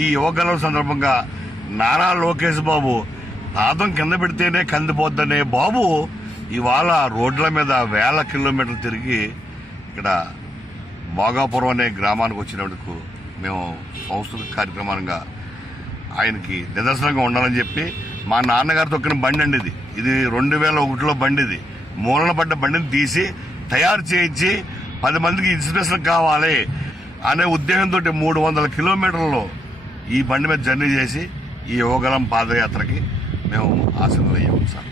ఈ యువగలం సందర్భంగా నారా లోకేష్ బాబు పాదం కింద పెడితేనే కందిపోద్దనే బాబు ఇవాళ రోడ్ల మీద వేల కిలోమీటర్లు తిరిగి ఇక్కడ భోగాపురం అనే గ్రామానికి వచ్చినందుకు మేము సంస్కృతి కార్యక్రమంగా ఆయనకి నిదర్శనంగా ఉండాలని చెప్పి మా నాన్నగారు తొక్కిన బండి అండి ఇది. ఇది రెండు వేల ఒకటిలో బండి ఇది. మూలన పడ్డ బండిని తీసి తయారు చేయించి పది మందికి ఇన్స్పిరేషన్ కావాలి. అనే ఉద్దేశంతో మూడు వందల కిలోమీటర్లు ఈ బండి మీద జర్నీ చేసి ఈ యోగలం పాదయాత్రకి మేము ఆశలు అయ్యాము సార్.